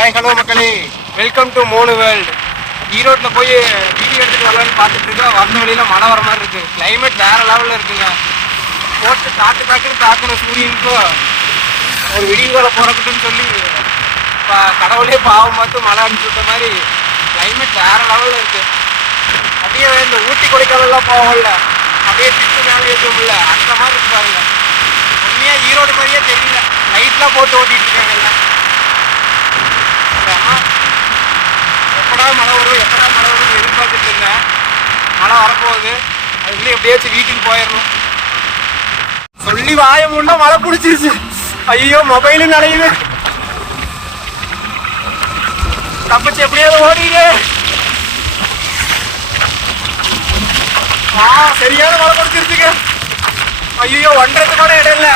Hi hello மக்களே. Welcome to Monu world ஈரோட்டில் போய் வீடியோ எடுத்துகிட்டு வரலான்னு பார்த்துட்டு இருக்கேன் வந்த வழியில மழை வர மாதிரி இருக்குது கிளைமேட் வேறு லெவலில் இருக்குங்க. போட்டு தாக்கு தாக்குன்னு தாக்கணும் சூரியனுக்கு ஒரு விடிவுகளை பிறக்கட்டும்னு சொல்லி இப்போ கடவுளே பாவம் பார்த்து மழை அடிச்சு மாதிரி கிளைமேட் வேறு லெவலில் இருக்குது அப்படியே இந்த ஊட்டி கொடைக்கானல்லாம் போகல அப்படியே திட்டு மேலே இருக்கும்ல அந்த மாதிரி இருக்கு பாருங்க. ஈரோடு மாதிரியே தெரியல. லைட்லாம் போட்டு ஓட்டிகிட்டு இருக்காங்க எல்லாம். ஆமா. எப்படா மழை வரும் எப்படா மழை வருது எதிர்பார்த்துட்டு இருந்தேன். மழை வரப்போகுது. அதுக்குள்ளே எப்படியாச்சும் வீட்டுக்கு போயிடணும். சொல்லி வாய முன்னா மழை பிடிச்சிருச்சு. ஐயோ மொபைலும் நனையுது. தப்பிச்சு எப்படியாவது ஓடிடு ஆ சரியான மழை பிடிச்சிருச்சுங்க. ஐயோ ஒன்றரை கூட இடம் இல்லை.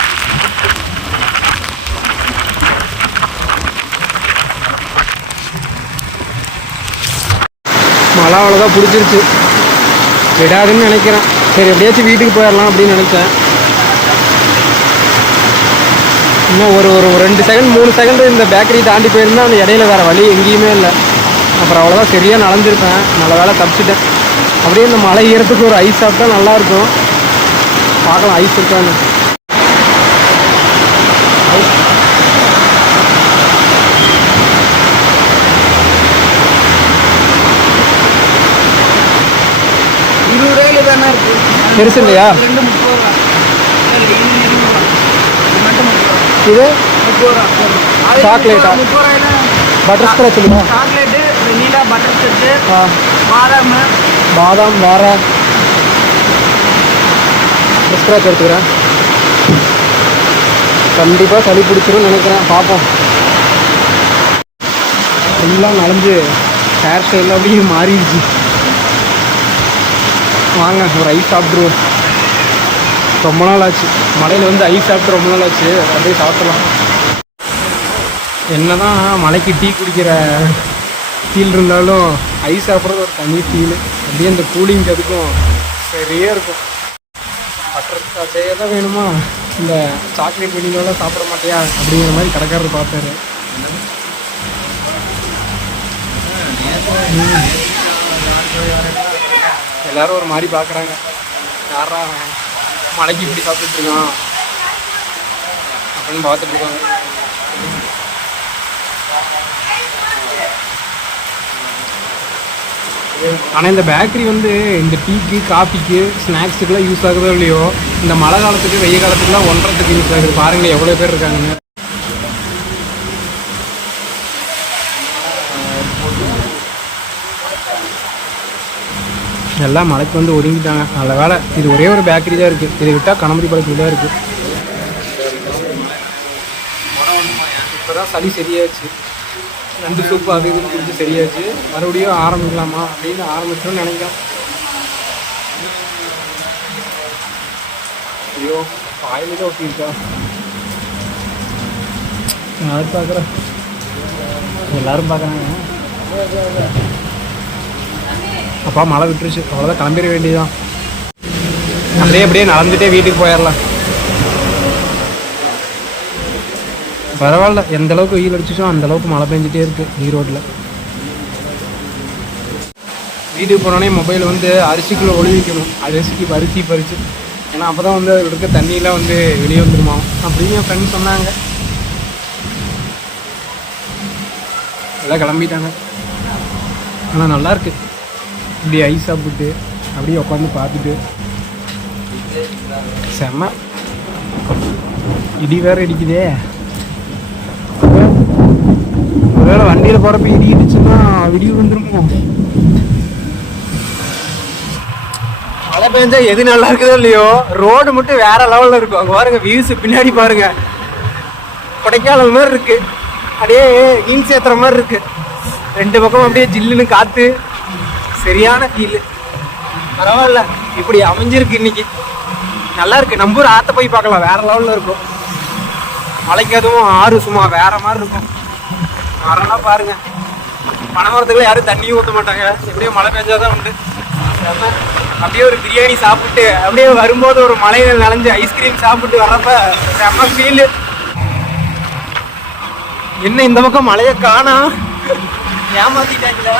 மழை அவ்வளோதான் பிடிச்சிருச்சு. விடாதுன்னு நினைக்கிறேன். சரி எப்படியாச்சும் வீட்டுக்கு போயிடலாம் அப்படின்னு நினச்சேன். இன்னும் ஒரு ஒரு ரெண்டு செகண்ட் மூணு செகண்டு இந்த பேக்கரி தாண்டி போயிருந்தா அந்த இடையில வேறு வழி எங்கேயுமே இல்லை. அப்புறம் அவ்வளோதான் சரியாக நடந்திருப்பேன். நல்ல வேலை தப்பிச்சிட்டேன். அப்படியே இந்த மழை ஈரத்துக்கு ஒரு ஐஸ் சாப்பிட்டா நல்லாயிருக்கும் பார்க்கலாம் ஐஸ் இருக்கான்னு இருக்கு? பெருசு இல்லையா? ரெண்டு முப்பது ரூபா இல்லை, இது முப்பது ரூபா சாக்லேட்டா? முப்பது ரூபாயில பட்டர் ஸ்காட்ச் இல்லையா சாக்லேட்டு வெண்ணிலா பட்டர் ஸ்காட்சு பாதாம். பாதாம் வேற ஸ்க்ராட்ச் எடுத்துக்கிறேன் கண்டிப்பாக சளி பிடிச்சிரும்னு நினைக்கிறேன். பார்ப்போம். ஃபுல்லாக நனைஞ்சு ஹேர் ஸ்டைல் அப்படியே மாறிடுச்சு. வாங்க ஒரு ஐஸ் சாப்பிட்ருவோம் ரொம்ப நாள் ஆச்சு மலையில் வந்து ஐஸ் சாப்பிட்டு ரொம்ப நாள் ஆச்சு அப்படியே சாப்பிடலாம் என்னதான் மலைக்கு டீ குடிக்கிற ஃபீல் இருந்தாலும் ஐஸ் சாப்பிட்றது ஒரு தனி ஃபீல் அப்படியே இந்த கூலிங் அதுக்கும் சரியே இருக்கும் பட்டர் ஸ்காட்சே தான் வேணுமா இந்த சாக்லேட் வெண்ணிலோட சாப்பிட மாட்டியா அப்படிங்கிற மாதிரி கடைக்காரர் பார்த்தாரு ம். எல்லாரும் ஒரு மாதிரி பார்க்குறாங்க. யாரா மலைக்கு இப்படி சாப்பிட்டுட்டு இருக்கான். அப்படின்னு பார்த்துட்டு இருக்காங்க. ஆனால் இந்த பேக்கரி வந்து இந்த டீக்கு காஃபிக்கு ஸ்நாக்ஸுக்குலாம் யூஸ் ஆகுதோ இல்லையோ இந்த மழை காலத்துக்கு வெய்ய காலத்துக்குலாம் ஒன்றத்துக்கு யூஸ் ஆகுது. பாருங்களேன் எவ்வளோ பேர் இருக்காங்கன்னு. எல்லாம் மலைக்கு வந்து ஒதுங்கிட்டாங்க. நல்ல வேலை இது ஒரே ஒரு பேக்கரி தான் இருக்குது இதை விட்டால் கணபதி பழத்தில் தான் இருக்குது இப்போ தான் சளி சரியாச்சு. ரெண்டு சூப்பு அது இது குடிச்சு சரியாச்சு. மறுபடியும் ஆரம்பிக்கலாமா அப்படின்னு ஆரம்பிச்சோன்னு நினைக்கிறேன். ஐயோ பாயில் தான் ஒட்டியிருக்கா. யாரும் பார்க்குறேன் எல்லாரும் பார்க்குறாங்க. அப்பா மழை விட்டுருச்சு. அவ்வளோதான் கிளம்பிட வேண்டியதுதான். அப்படியே அப்படியே நடந்துகிட்டே வீட்டுக்கு போயிடலாம். பரவாயில்ல எந்த அளவுக்கு வெயில் அடிச்சிச்சோ அந்த அளவுக்கு மழை பெஞ்சிட்டே இருக்கு ஈரோட்டில் வீட்டுக்கு போனோடனே மொபைல் வந்து அரிசிக்குள்ளே ஒளி வைக்கணும். அரிசிக்கு பறிச்சு பறிச்சு. ஏன்னா அப்போ தான் வந்து அதில் இருக்க தண்ணியெலாம் வந்து வெளியே வந்துருமா அப்படின்னு என் ஃப்ரெண்ட் சொன்னாங்க. எல்லாம் கிளம்பிட்டாங்க. ஆனால் நல்லாயிருக்கு இப்படி ஐஸ் சாப்பிட்டு அப்படியே உட்காந்து பார்த்துட்டு. செம்ம. இடி வேற இடிக்குதே ஒருவேளை வண்டியில் போகிறப்ப இடி இடிச்சுன்னா விடிவு வந்துருமோ? மழை பெஞ்சா எது நல்லா இருக்குதோ இல்லையோ? ரோடு மட்டும் வேற லெவலில் இருக்கும். அங்கே பாருங்க வியூஸ் பின்னாடி பாருங்க. கொடைக்கானல் மாதிரி இருக்கு. அப்படியே ஹில்ஸ் ஏத்துற மாதிரி இருக்கு. ரெண்டு பக்கம் அப்படியே ஜில்லுன்னு காற்று சரியான ஃபீல் பரவாயில்ல. இப்படி அமைஞ்சிருக்கு இன்னைக்கு. நல்லா இருக்கு. நம்ம ஊர் ஆத்த போய் பார்க்கலாம். வேற லெவலில் இருக்கும். மலைக்கு அதுவும் ஆறு சும்மா வேற மாதிரி இருக்கும். மரம்லாம் பாருங்க. பனைமரத்துக்குள்ள யாரும் தண்ணியும் ஊற்ற மாட்டாங்க. எப்படியோ மழை பெஞ்சாதான் உண்டு. அப்படியே ஒரு பிரியாணி சாப்பிட்டு அப்படியே வரும்போது ஒரு மலையில நனைஞ்சு ஐஸ்கிரீம் சாப்பிட்டு வர்றப்ப செம்ம ஃபீல் என்ன இந்த பக்கம் மழையை காணா? ஏமாத்திட்டாங்களா?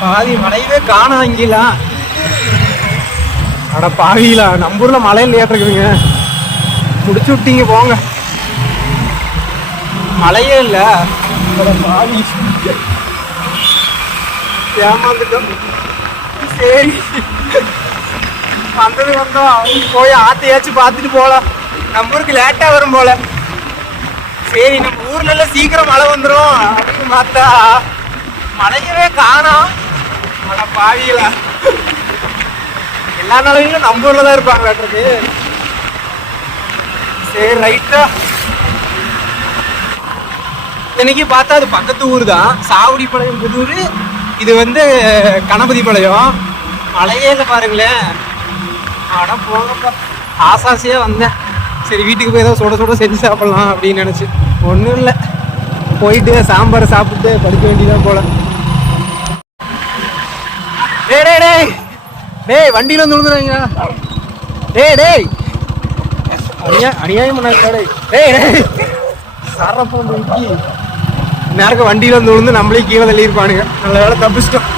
பாதி மழையவே காணா இங்கெல்லாம் அட பாவிங்களா நம்ம ஊர்ல மழையில் ஏற்றிருக்குதுங்க முடிச்சு விட்டீங்க போங்க. மழையே இல்ல. பாவி. ஏமாந்துட்டோம். சரி. வந்தது வந்தோம் அவங்க போய் ஆத்தையாச்சும் பார்த்துட்டு போலாம். நம்ம ஊருக்கு லேட்டா வரும் போல. சரி நம்ம ஊர்ல சீக்கிரம் மழை வந்துடும் அப்படின்னு பார்த்தா மழையவே காணோம். அட பாவிகளா? எல்லா நாளையும் நம்ம ஊர்ல தான் இருப்பாங்க வேட்டுறது சரி ரைட்டா இன்னைக்கு பார்த்தா அது பக்கத்து ஊர் தான் சாவடிப்பாளையம் புதூர் இது வந்து கணபதிபாளையம் மலையே இல்லை பாருங்களேன். அட போங்கப்பா ஆசாசியாக வந்தேன். சரி வீட்டுக்கு போய் ஏதாவது சுட சுட செஞ்சு சாப்பிடலாம் அப்படின்னு நினச்சி. ஒன்றும் இல்லை. போயிட்டு சாம்பார் சாப்பிட்டு படிக்க வேண்டியதான் போல. டேய் டேய் டேய். டேய் வண்டியில வந்து விழுந்துறாங்க டேய் டேய். அநியா அநியாயம் பண்ணாங்க டேய். டேய் சரப்பு நேரக்க வண்டியில வந்து விழுந்து நம்மளே கீழே தள்ளியிருப்பானுங்க. நல்ல வேலை தப்பிச்சிட்டோம்.